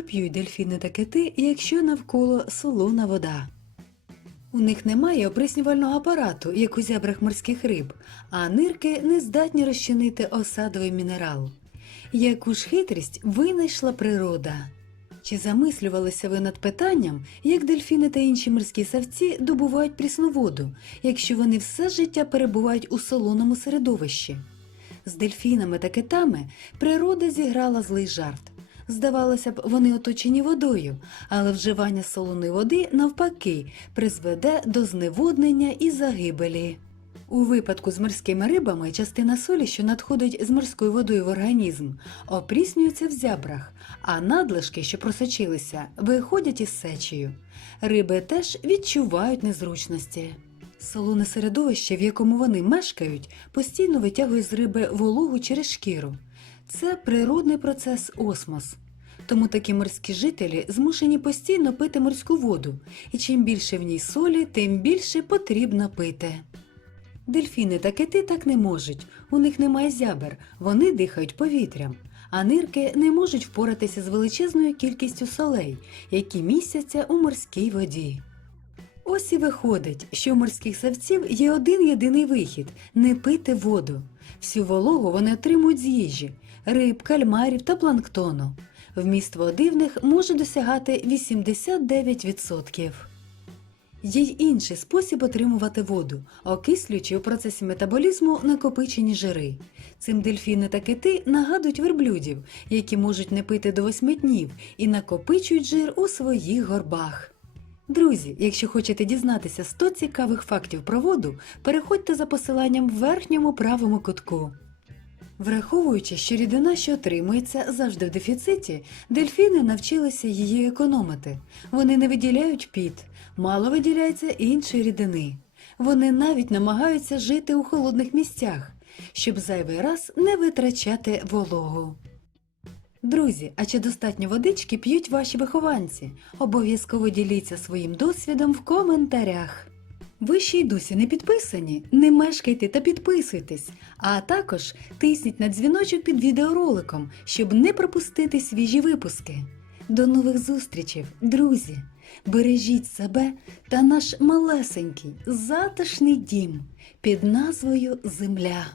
п'ють дельфіни та кити, якщо навколо солона вода? У них немає оприснювального апарату, як у зябрах морських риб, а нирки не здатні розчинити осадовий мінерал. Яку ж хитрість винайшла природа? Чи замислювалися ви над питанням, як дельфіни та інші морські савці добувають прісну воду, якщо вони все життя перебувають у солоному середовищі? З дельфінами та китами природа зіграла злий жарт. Здавалося б, вони оточені водою, але вживання солоної води навпаки призведе до зневоднення і загибелі. У випадку з морськими рибами частина солі, що надходить з морською водою в організм, опріснюється в зябрах, а надлишки, що просочилися, виходять із сечею. Риби теж відчувають незручності. Солоне середовище, в якому вони мешкають, постійно витягує з риби вологу через шкіру. Це природний процес осмос. Тому такі морські жителі змушені постійно пити морську воду, і чим більше в ній солі, тим більше потрібно пити. Дельфіни та кити так не можуть, у них немає зябер, вони дихають повітрям, а нирки не можуть впоратися з величезною кількістю солей, які містяться у морській воді. Ось і виходить, що у морських савців є один єдиний вихід не пити воду. Всю вологу вони отримують з їжі риб, кальмарів та планктону. Вміст води в них може досягати 89%. Є й інший спосіб отримувати воду, окислюючи у процесі метаболізму накопичені жири. Цим дельфіни та кити нагадують верблюдів, які можуть не пити до 8 днів і накопичують жир у своїх горбах. Друзі, якщо хочете дізнатися 100 цікавих фактів про воду, переходьте за посиланням в верхньому правому кутку. Враховуючи, що рідина, що отримується, завжди в дефіциті, дельфіни навчилися її економити. Вони не виділяють піт, мало виділяється іншої рідини. Вони навіть намагаються жити у холодних місцях, щоб зайвий раз не витрачати вологу. Друзі, а чи достатньо водички п'ють ваші вихованці? Обов'язково діліться своїм досвідом в коментарях. Ви ще й досі не підписані? Не мешкайте та підписуйтесь, а також тисніть на дзвіночок під відеороликом, щоб не пропустити свіжі випуски. До нових зустрічей, друзі! Бережіть себе та наш малесенький затишний дім під назвою Земля.